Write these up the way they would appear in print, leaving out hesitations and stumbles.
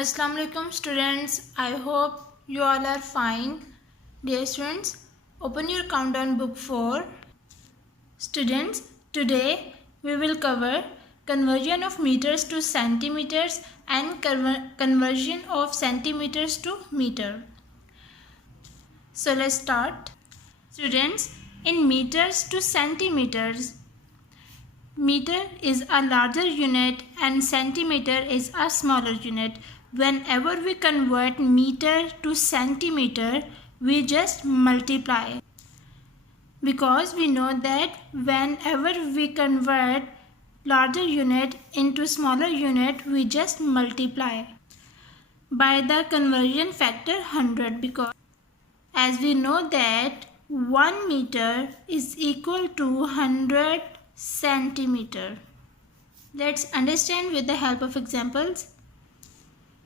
Assalamu alaikum students. I hope you all are fine. Dear students, open your countdown book for students. Today we will cover conversion of meters to centimeters and conversion of centimeters to meter. So let's start. Students, in meters to centimeters, meter is a larger unit and centimeter is a smaller unit. Whenever we convert meter to centimeter, we just multiply. Because we know that whenever we convert larger unit into smaller unit, we just multiply by the conversion factor 100, because as we know that 1 meter is equal to 100 centimeter. Let's understand with the help of examples.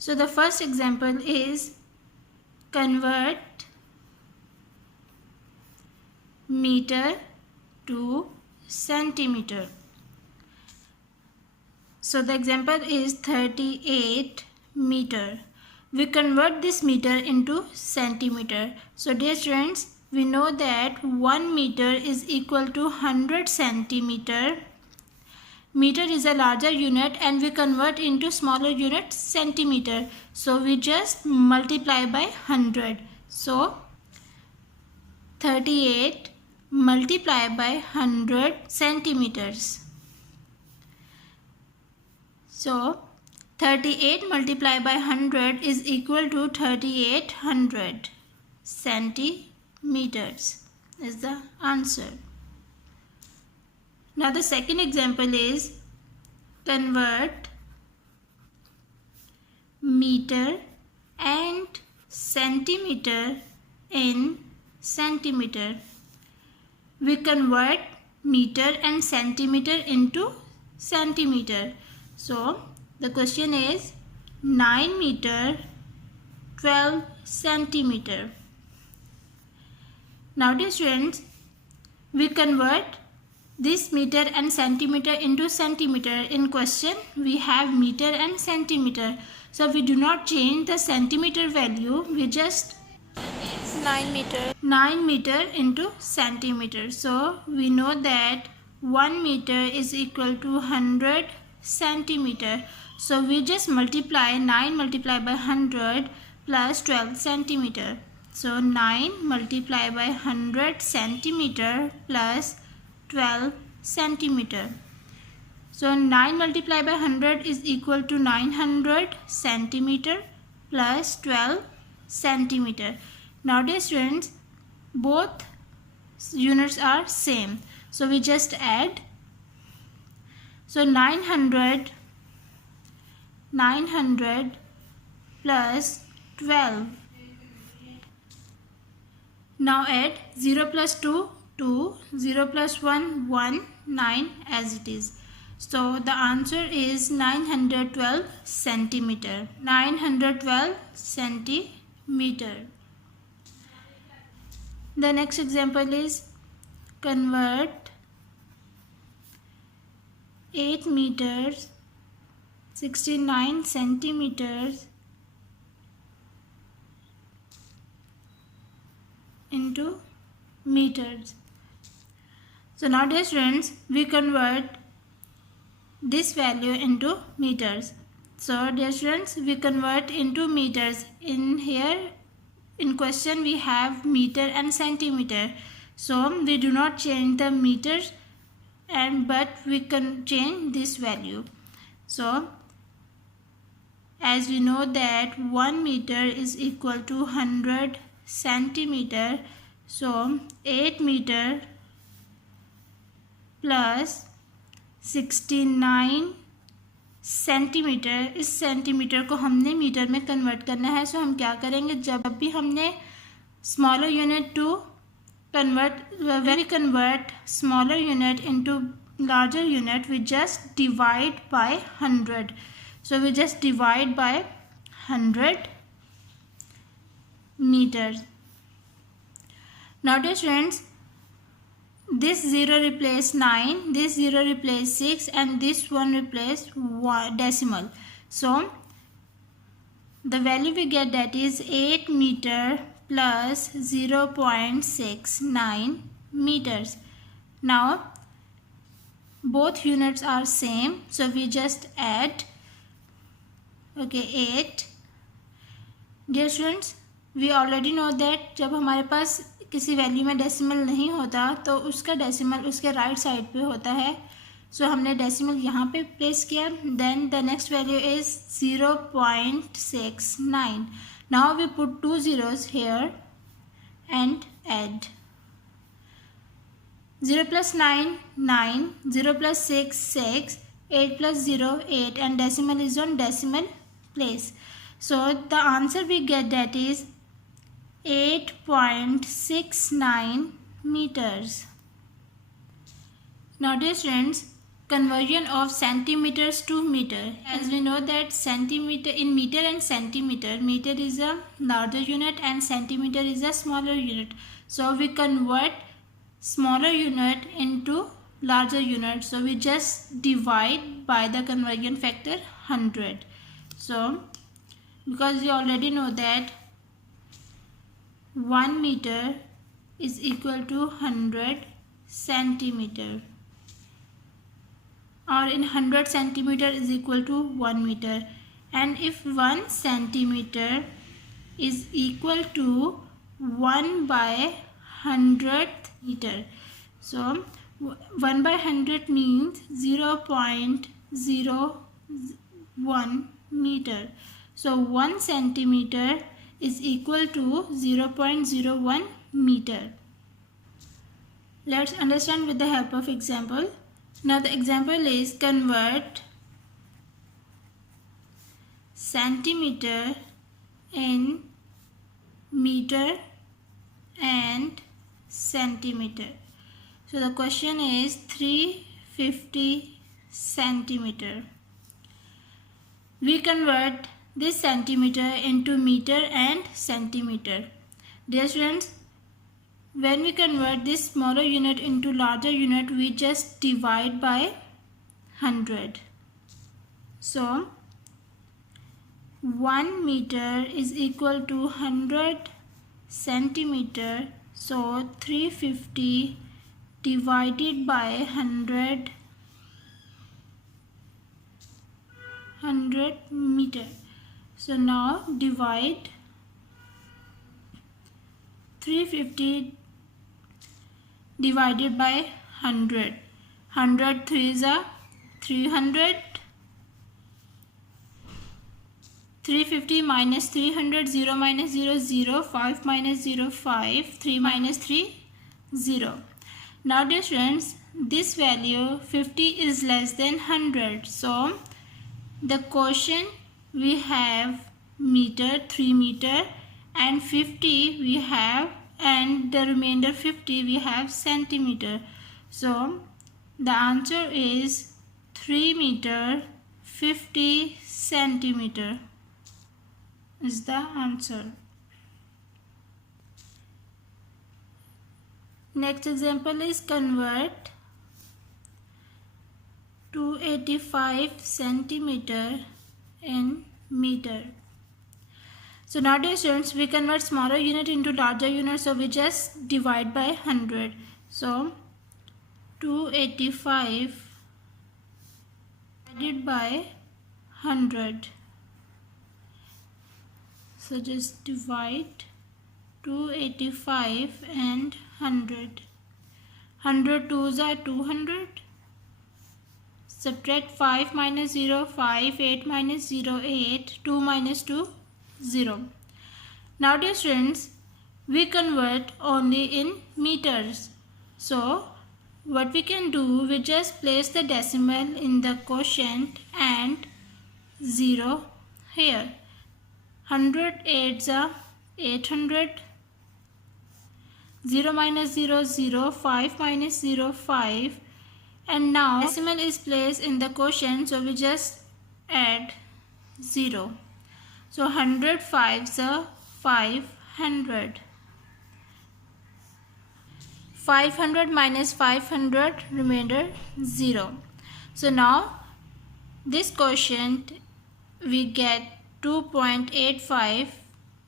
So the first example is convert meter to centimeter. So the example is 38 meter. We convert this meter into centimeter. So dear students, we know that 1 meter is equal to 100 centimeter. Meter is a larger unit and we convert into smaller unit centimeter. So we just multiply by 100. So 38 multiply by 100 centimeters. So 38 multiplied by 100 is equal to 3800 centimeters is the answer. Now the second example is convert meter and centimeter in centimeter. We convert meter and centimeter into centimeter. So the question is 9 meter 12 centimeter. Now dear students, we convert this meter and centimeter into centimeter. In question we have meter and centimeter. So we do not change the centimeter value. We just 9 meter into centimeter. So we know that 1 meter is equal to 100 centimeter. So we just multiply 9 multiplied by 100 plus 12 centimeter. So 9 multiplied by 100 centimeter plus 12 centimeter. So 9 multiplied by 100 is equal to 900 centimeter plus 12 centimeter. Now dear students, both units are same. So we just add. So 900 plus 12. Now add 0 plus 2, 2, 0 plus 1, 1, 9 as it is. So the answer is 912 centimeter. 912 centimeter. The next example is convert 8 meters 69 centimeters into meters. So now dear students, we convert this value into meters. So dear students, we convert into meters. In here in question we have meter and centimeter. So we do not change the meters but we can change this value. So as we know that 1 meter is equal to 100 centimeter. So 8 meter plus 69 centimetre. इस centimetre को हमने metre में convert करना है. सो हम क्या करेंगे, जब भी हमने smaller unit to when we convert smaller unit into larger unit, we just divide by 100. So we just divide by 100 meters. Now dear friends, this 0 replace 9, this 0 replace 6 and this one replace decimal. So the value we get, that is 8 meter plus 0.69 meters. Now both units are same, so we just add. Okay, 8. Dear students, we already know that जब हमारे पास किसी value में decimal नहीं होता तो उसका decimal उसके right side पे होता है. सो हमने डेसिमल यहाँ पे प्लेस किया. Then the next value is 0.69. Now we put 2 zeros here and add. 0 plus 9, 9, 0 plus 6, 6, 8 plus 0, 8, and decimal is on decimal place. So the answer we get, that is 8.69 meters. Now dear students, conversion of centimeters to meter. As we know that centimeter, in meter and centimeter, meter is a larger unit and centimeter is a smaller unit. So we convert smaller unit into larger unit. So we just divide by the conversion factor 100. So because we already know that 1 meter is equal to 100 centimeter, or in 100 centimeter is equal to 1 meter. And if 1 centimeter is equal to 1 by 100th meter, so 1 by 100 means 0.01 meter. So 1 centimeter is equal to 0.01 meter. Let's understand with the help of example. Now the example is convert centimeter in meter and centimeter. So the question is 350 centimeter. We convert this centimeter into meter and centimeter. Dear students, when we convert this smaller unit into larger unit, we just divide by 100. So 1 meter is equal to 100 centimeter. So 350 divided by 100 meter. So now divide 350 divided by 100. 100 3s are 300. 350 minus 300, 0 minus 0, 0, 5 minus 0, 5, 3 minus 3, 0. Now dear students, this value 50 is less than 100. So the quotient we have meter, 3 meter, and 50 we have, and the remainder 50 we have centimeter. So the answer is 3 meter 50 centimeter is the answer. Next example is convert 285 centimeter in meter. So now dear students, we convert smaller unit into larger unit, so we just divide by 100. So 285 divided by 100. So just divide 285 and 100. 100 2s are 200. Subtract 5 minus 0, 5, 8 minus 0, 8, 2 minus 2, 0. Now dear students, we convert only in meters. So what we can do, we just place the decimal in the quotient and 0 here. 100 8s are 800. 0 minus 0, 0, 5 minus 0, 5. And now decimal is placed in the quotient, so we just add 0. So 100 5s are 500. 500 minus 500, remainder 0. So now this quotient we get 2.85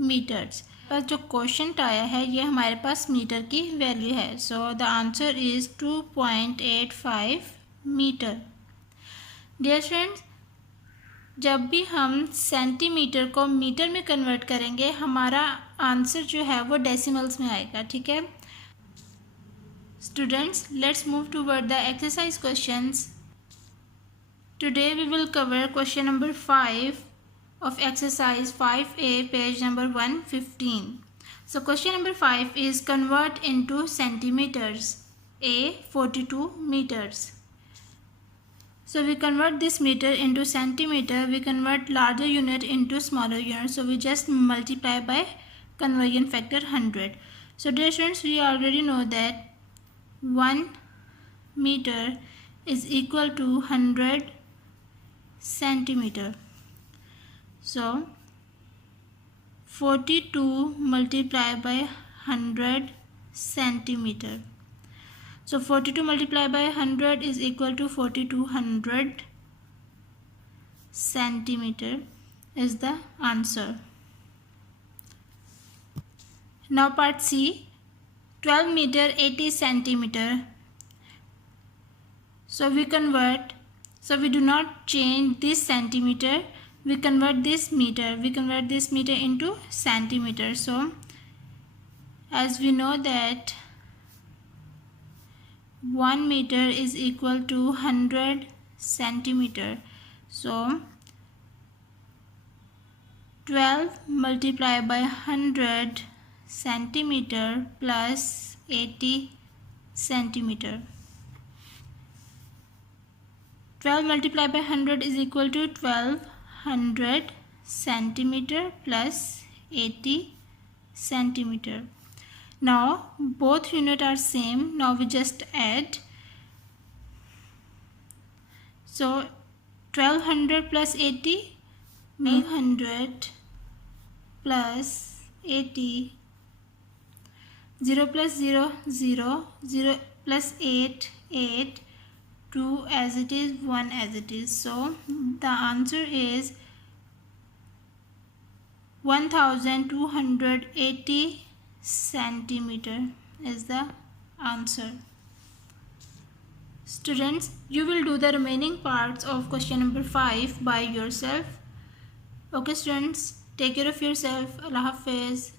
metres. बस जो question आया है ये हमारे पास metre की value है। So the answer is 2.85 metre. Dear students, जब भी हम सेंटीमीटर को मीटर में कन्वर्ट करेंगे हमारा आंसर जो है वो डेसिमल्स में आएगा, ठीक है। Students, let's move toward the exercise questions. Today we will cover question number 5 of exercise 5A, page number 115. So question number 5 is convert into centimeters. A 42 meters. So we convert this meter into centimeter. We convert larger unit into smaller unit. So we just multiply by conversion factor 100. So dear students, we already know that 1 meter is equal to 100 centimeter. So 42 multiplied by 100 centimeter. So 42 multiplied by 100 is equal to 4200 centimeter is the answer. Now part C, 12 meter 80 centimeter. So we convert, so we do not change this centimeter, we convert this meter, into centimeter. So as we know that 1 meter is equal to 100 centimeter. So 12 multiplied by 100 centimeter plus 80 centimeter. 12 multiplied by 100 is equal to 1200 centimeter plus 80 centimeter. Now both units are same. Now we just add. So 1200 plus 80 means 100 plus 80. 0 plus 0 0, 0 plus 8 8, 2 as it is, 1 as it is. So the answer is 1280 centimeter is the answer. Students, you will do the remaining parts of question number 5 by yourself. Okay students, take care of yourself. Allah Hafiz.